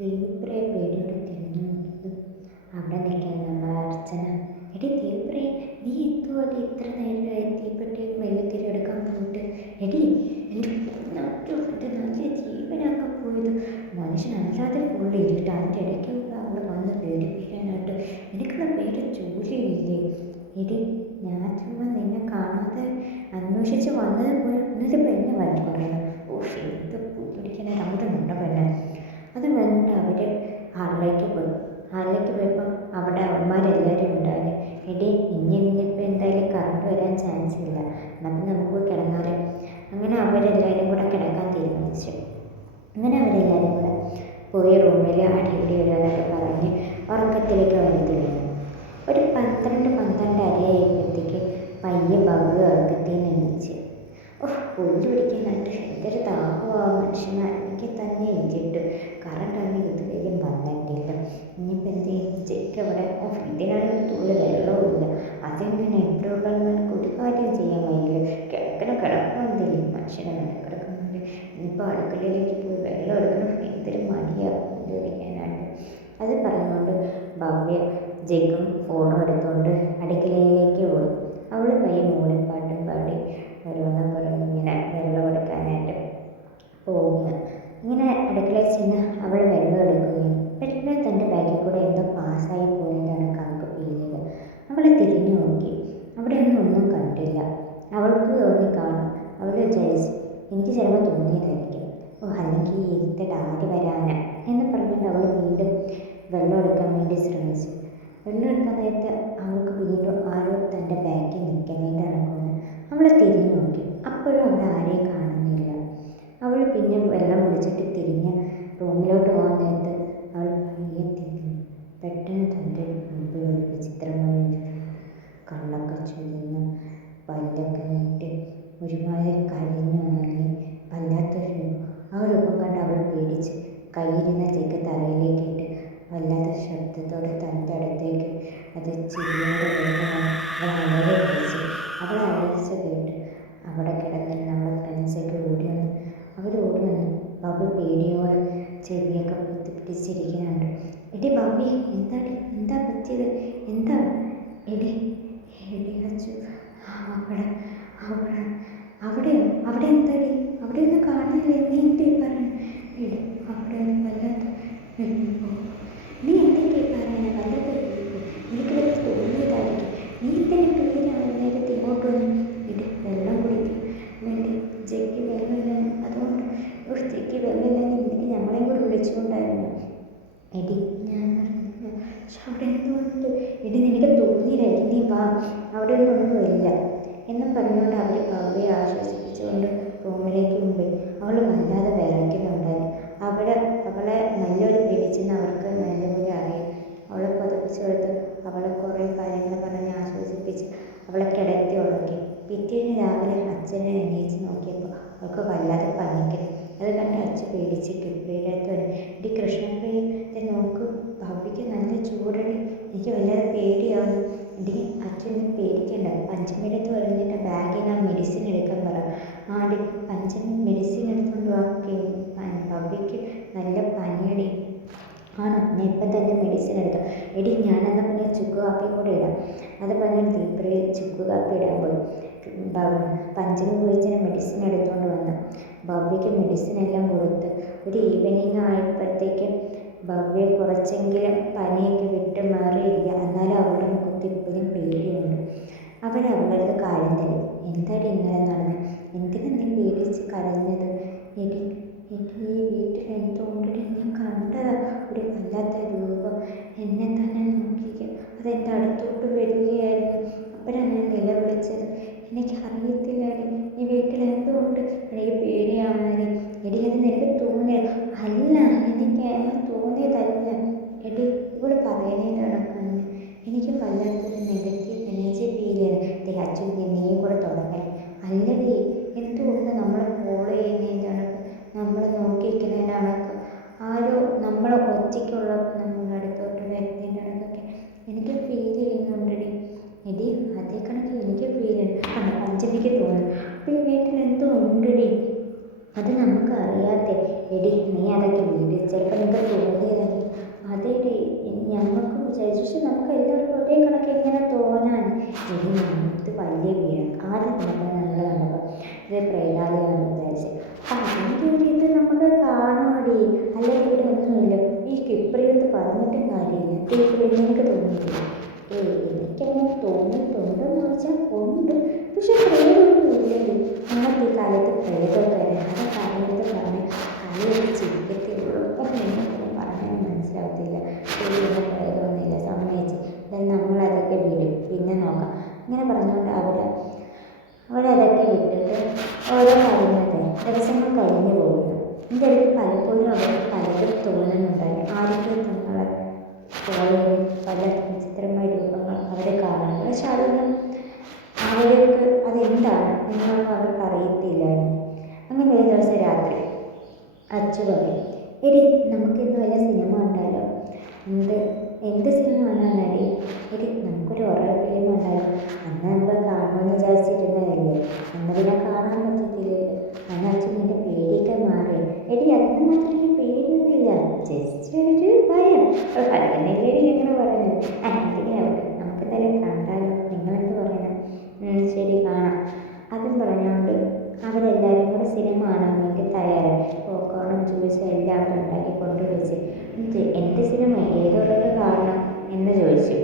തീവ്രയെ പേടിയോടെ തിരിഞ്ഞു നോക്കിയത് അവിടെ നിൽക്കാൻ നമ്മളെ അർച്ചന. എടി തീവ്രേ, നീ എന്തുവാടി ഇത്ര നേരമായി തീപ്പെട്ടിയും വെള്ളത്തിരി എടുക്കാൻ പോയിട്ട്? എടി എൻ്റെ പൊന്നോ, എൻ്റെ നല്ല ജീവനൊക്കെ പോയത്. മനുഷ്യനല്ലാതെ ഫുള്ള് ഇരുട്ട്. അതിൻ്റെ ഇടയ്ക്ക് അവളെ വന്ന് പേടിപ്പിക്കാനായിട്ട് എനിക്കുള്ള പേര് ജോലിയില്ലേ? എടി ഞാൻ ചുമ്മാ നിന്നെ കാണാതെ അന്വേഷിച്ച് വന്നത് പോയി എന്നിട്ടിപ്പോൾ എന്നെ വഴക്കുറയണം. ഓ എന്ത് പിടിക്കാനായിട്ട് അവിടെ നിന്ന പെണ്ണെ. അത് വന്നിട്ട് അവർ ഹാളിലേക്ക് പോയി. ഹാളിലേക്ക് പോയപ്പോൾ അവിടെ അവന്മാരെല്ലാവരും ഉണ്ടായിരുന്നു. എടി ഇനിയിപ്പോൾ എന്തായാലും കറണ്ട് വരാൻ ചാൻസ് ഇല്ല, എന്നാൽ പിന്നെ നമുക്ക് പോയി കിടന്നാലേ. അങ്ങനെ അവരെല്ലാവരും കൂടെ കിടക്കാൻ തീരുമാനിച്ചു. അങ്ങനെ അവരെല്ലാവരും കൂടെ പോയി റൂമിൽ അടിപൊളി വരാനൊക്കെ പറഞ്ഞ് ഉറക്കത്തിലേക്ക് വരുത്തി വീണു. ഒരു 12-12:30 പയ്യെ ഭവ്യ ഉറക്കത്തിൽ നിന്ന് എണീച്ച്. പുല്ല് പിടിക്കാനായിട്ട് എന്തൊരു താപമാണ് മനുഷ്യനാണെങ്കിൽ തന്നെ എഴുതിയിട്ട്. കറണ്ടാണെങ്കിൽ ഇതുവരെയും വന്നിട്ടില്ല. ഇനിയിപ്പോൾ എന്ത് ചെയ്യും? അവിടെ ഇതിനാണെങ്കിൽ തുള്ളി വെള്ളവുമില്ല. അതിങ്ങനെ എവിടെയുള്ളവർക്ക് ഒരു കാര്യം ചെയ്യാൻ വയ്യ. കിടക്കണമെന്നില്ല മനുഷ്യനെ കിടക്കുന്നുണ്ട്. ഇനിയിപ്പോൾ അടുക്കളയിലേക്ക് പോയി വെള്ളം എടുക്കണം. എന്തൊരു മടിയാണ് പുല്ല് പിടിക്കാനായിട്ട്. അത് പറഞ്ഞുകൊണ്ട് ഭവ്യ ജഗ്ഗും ഫോണും എടുത്തുകൊണ്ട് അടുക്കളയിലേക്ക് പോയി. അവൾ പയ്യെ മൂളിപ്പാട്ടും പാടി ഓരോന്നും പറഞ്ഞിങ്ങനെ വെള്ളം എടുക്കാനായിട്ട് പോകുന്നു. ഇങ്ങനെ അടുക്കളയിൽ ചെന്ന് അവൾ വെള്ളം എടുക്കുകയും പെട്ടെന്ന് തൻ്റെ ബാഗിൽ കൂടെ എന്തോ പാസ്സായി പോയതാണ് അവൾക്ക് ഫീൽ ചെയ്തത്. അവൾ തിരിഞ്ഞു നോക്കി. അവിടെ ഒന്നും കണ്ടില്ല. അവൾക്ക് തോന്നി കാണും. അവൾ വിചാരിച്ചു എനിക്ക് ചിലപ്പോൾ തോന്നിയതായിരിക്കും. അല്ലെങ്കിൽ ഈ ഇരുത്തൽ ആര് വരാനാ എന്ന് പറഞ്ഞിട്ട് അവൾ വീണ്ടും വെള്ളം എടുക്കാൻ വേണ്ടി ശ്രമിച്ചു. വെള്ളം എടുക്കാൻ നേരത്ത് അവൾക്ക് വീണ്ടും ആരോ തൻ്റെ ബാക്കിൽ നിൽക്കുന്നതിൻ്റെ നടക്കുന്നു. അവൾ തിരിഞ്ഞു നോക്കി. അപ്പോഴും അവിടെ ആരെയും കാണുന്നില്ല. അവൾ പിന്നെ വെള്ളം കുടിച്ചിട്ട് തിരിഞ്ഞ് റൂമിലോട്ട് പോകാൻ നേരത്ത് അവൾ പയ്യെ തിരിഞ്ഞു. പെട്ടെന്ന് തൻ്റെ മുമ്പിൽ ഒരു വിചിത്രമായ കണ്ണൊക്കെ ചുരുന്ന് പല്ലൊക്കെ നീട്ട് ഒരുമാതിരി കരിഞ്ഞുണങ്ങി വല്ലാത്തൊരു രൂപം. ആ രൂപം കണ്ട് അവൾ പേടിച്ച് കയ്യിരുന്ന ജഗ്ഗ് തറയിലേക്ക് ഇട്ട് വല്ലാത്ത ശബ്ദത്തോടെ തൻ്റെ അടുത്തേക്ക് അത് ചിരിയോടെ വരുന്നതാണ് അവൾ വളരെ വിളിച്ചു. അവൾ അലറിച്ച കേട്ട് അവിടെ കിടന്നിരുന്ന അവളെ ഫ്രണ്ട്സൊക്കെ ഓടി വന്നു. അവർ ഓടി വന്നു. ഭവ്യ പേടിയോടെ ചെവിയൊക്കെ പിടിച്ചിരിക്കുന്നുണ്ട്. എടി ഭവ്യ, എന്താ പറ്റിയത്? എന്താ? എടി എടി അച്ചു, അവിടെ എന്താടി? അവിടെ ഒന്നും കാണില്ലേ? നീ എന്തേ പറഞ്ഞു? എടി അവിടെ വല്ലാത്ത നീ എന്തൊക്കെ പറയാനാ? വല്ലാത്ത എനിക്ക് വല്ല തോന്നിയതായിരിക്കും. നീ തന്നെ പേരാണ് നേരത്തെ ഇങ്ങോട്ട് വന്ന്. എടി വെള്ളം കുടിക്കും വേണ്ടി ജഗ്ഗി വെള്ളമില്ല. അതുകൊണ്ട് ഒരു ജഗ്ഗി വെള്ളമില്ലെങ്കിൽ എനിക്ക് ഞങ്ങളെയും കൂടി വിളിച്ചുകൊണ്ടായിരുന്നു. എടി ഞാൻ അറിഞ്ഞില്ല. പക്ഷെ അവിടെ എന്തുകൊണ്ട്? എടി നിനക്ക് തോന്നിയതായിരിക്കും. നീ വാ, അവിടെ ഒന്നുമില്ല എന്നും പറഞ്ഞുകൊണ്ട് അവർ ഭവ്യയെ ആശ്വസിപ്പിച്ചുകൊണ്ട് റൂമിലേക്ക് പോയി. അവൾ വല്ലാതെ വിറയ്ക്കുന്നുണ്ടായിരുന്നു. അവളെ നല്ലൊരു പിടിച്ചെന്ന് അവർക്ക് നല്ലപോലെ അറിയാം. അവളെ പതപ്പിച്ച് കൊടുത്ത് അവളെ കുറേ കാര്യങ്ങൾ പറഞ്ഞ് ആശ്വസിപ്പിച്ച് അവളെ കിടത്തി ഉറക്കി. പിറ്റേന്ന് രാവിലെ അച്ഛനെ എണീച്ച് നോക്കിയപ്പോൾ അവൾക്ക് വല്ലാതെ പനിക്കും. അത് കണ്ട് അച്ഛൻ പേടിച്ച് കിപ്പിയുടെ അടുത്ത് വരും. എടി കൃഷ്ണപ്രിയ, നോക്ക്, ഭവ്യയ്ക്ക് നല്ല ചൂടടി, എനിക്ക് വല്ലാതെ പേടിയാവുന്നു. എടി അച്ഛൻ പേടിക്കണ്ട, പഞ്ചമിയുടെ അടുത്ത് പറഞ്ഞിട്ട് ബാഗിൽ നിന്ന് മെഡിസിൻ എടുക്കാൻ പറ. ആടി പഞ്ചമി മെഡിസിൻ എടുത്തുകൊണ്ട് വാ, ഭവ്യയ്ക്ക് നല്ല പനിയടി. ആണോ, ഞാൻ ഇപ്പം തന്നെ മെഡിസിൻ എടുക്കാം. എടി ഞാനെന്നാൽ പിന്നെ ചുക്ക് കാപ്പിയും കൂടെ ഇടാം. അത് പറഞ്ഞിട്ട് തീപ്രിയ ചുക്ക് കാപ്പി ഇടാൻ പോയി. പഞ്ചമി പോയിച്ചിന് മെഡിസിൻ എടുത്തുകൊണ്ട് വന്നു. ഭവ്യയ്ക്ക് മെഡിസിൻ എല്ലാം കൊടുത്ത് ഒരു ഈവനിങ് ആയപ്പോഴത്തേക്കും ഭവ്യ കുറച്ചെങ്കിലും പനിയൊക്കെ വിട്ട് മാറിയില്ല. എന്നാലും അവളുടെ മുഖത്ത് ഇപ്പോഴും പേടിയുണ്ട്. അവളടുത്ത് കാര്യം തരും. എന്താടി ഇന്നലെ നടന്നത്? എന്തിനാ നീ പേടിച്ച് കരഞ്ഞത്? എടി ഈ വീട്ടിൽ എന്തുകൊണ്ടടി ഞാൻ കണ്ടതാ ഒരു വല്ലാത്ത രൂപം. എന്നെ തന്നെ നോക്കിക്കുക, അതെൻ്റെ അടുത്തോട്ട് വരികയായിരുന്നു. അപ്പോഴാണ് ഞാൻ നിലവിളിച്ചത്. എനിക്കറിയത്തില്ലടി ഈ വീട്ടിൽ എന്തുകൊണ്ട് എനിക്ക് പേടിയാവുന്നത്. എടി അത് നിനക്ക് തോന്നിയത് അല്ല, എനിക്ക് തോന്നിയതല്ല. എടി ഇവൾ പറയുന്നതിന് നടക്കാണ്. എനിക്ക് വല്ലാത്തൊരു നെഗറ്റീവ് എനർജി ഫീൽ ചെയ്യണം. അച്ഛൻ നീയും കൂടെ തുടങ്ങൽ അല്ലടി, എന്തുകൊണ്ട് നമ്മളെ ഫോളോ ചെയ്യുന്നതിൻ്റെ നമ്മളെ നോക്കിയിരിക്കുന്നതിൻ്റെ കണക്ക് ആരോ നമ്മളെ ഒറ്റയ്ക്കുള്ളപ്പോൾ നമ്മുടെ അടുത്തോട്ട് വരുന്നതിൻ്റെ കണക്കൊക്കെ എനിക്ക് ഫീൽ ചെയ്യുന്നുണ്ടടി. എടി അതേ കണക്ക് എനിക്ക് ഫീൽ ചെയ്യണം. പഞ്ചമിക്ക് തോന്നുന്നു. അപ്പോൾ ഈ വീട്ടിൽ എന്തോ ഉണ്ടടി, അത് നമുക്ക് അറിയാത്ത. എടി നീ അതൊക്കെ വീട് ചിലപ്പോൾ നിങ്ങൾക്ക് തോന്നിയത് അല്ലെങ്കിൽ ഇവിടെ ഒന്നുമില്ല, ഈ കിപ്രിയെന്ന് പറഞ്ഞിട്ടും കാര്യമില്ല. കിപ്രി നിനക്ക് തോന്നിയില്ല? എനിക്കങ്ങനെ തോന്നിയിട്ടുണ്ടെന്ന് ചോദിച്ചാൽ ഉണ്ട്, പക്ഷെ പ്രേതമൊന്നുമില്ലല്ലോ. ഞങ്ങൾക്ക് ഈ കാലത്ത് പ്രേതമൊക്കെ അതൊക്കെ കാലത്ത് പറഞ്ഞ് കളിയൊക്കെ ചിരിക്കത്തേ ഉള്ളൂ. അപ്പം നിങ്ങൾക്കൊന്നും പറഞ്ഞാൽ മനസ്സിലാവത്തില്ല. ശരിയുള്ള പ്രേതമൊന്നുമില്ല, സമ്മതിച്ച്. എന്തായാലും നമ്മളതൊക്കെ വിടും, പിന്നെ നോക്കാം. ഇങ്ങനെ പറഞ്ഞുകൊണ്ട് അവരതൊക്കെ വിട്ടിട്ട് ഓരോ കാര്യങ്ങളൊക്കെ ദിവസങ്ങൾ കഴിഞ്ഞു പോകുന്നു. എൻ്റെ അടുത്ത് പലപ്പോഴും അവർക്ക് പലതും തോന്നുന്നുണ്ടായിരുന്നു. ആരൊക്കെ നമ്മളെ പോലെ പല വിചിത്രമായ രൂപങ്ങൾ അവിടെ കാണുന്നു. പക്ഷെ അതൊന്നും അവർക്ക് അതെന്താണ് എന്നൊന്നും അവർക്ക് അറിയത്തില്ലായിരുന്നു. അങ്ങനെ ഒരു ദിവസം രാത്രി അച്ചു പറയും, എടി നമുക്കിന്ന് വല്ല സിനിമ ഉണ്ടല്ലോ. എന്ത് എന്ത് സിനിമ കാണാനാടി? എടി നമുക്കൊരു ഹൊറർ ഫിലിം ഉണ്ടല്ലോ. അന്ന് നമ്മൾ കാണുമെന്ന് വിചാരിച്ചിരുന്നതല്ലേ, അന്ന് പിന്നെ കാണാൻ പറ്റത്തില്ലല്ലോ. അന്ന് അച്ഛൻ എൻ്റെ പേടിയൊക്കെ മാറി. എടി അതിന് മാത്രം എനിക്ക് പേടിയൊന്നുമില്ല, ജസ്റ്റ് ഒരു ഭയം. പറയുന്നില്ലേ ഞങ്ങൾ പറയുന്നത്? എന്തിനാവട്ടെ, നമുക്ക് എന്തായാലും കണ്ടാലോ, നിങ്ങളെന്ത് പറയണം? ശരി കാണാം. അതും പറഞ്ഞുകൊണ്ട് അവരെല്ലാവരും കൂടെ സിനിമ കാണാൻ വേണ്ടി തയ്യാറായി. പോപ്കോണും ജ്യൂസും എല്ലാം അവർ ഉണ്ടാക്കി കൊണ്ടുവച്ച്, എൻ്റെ സിനിമ ഏതൊരു കാണണം എന്ന് ചോദിച്ചു.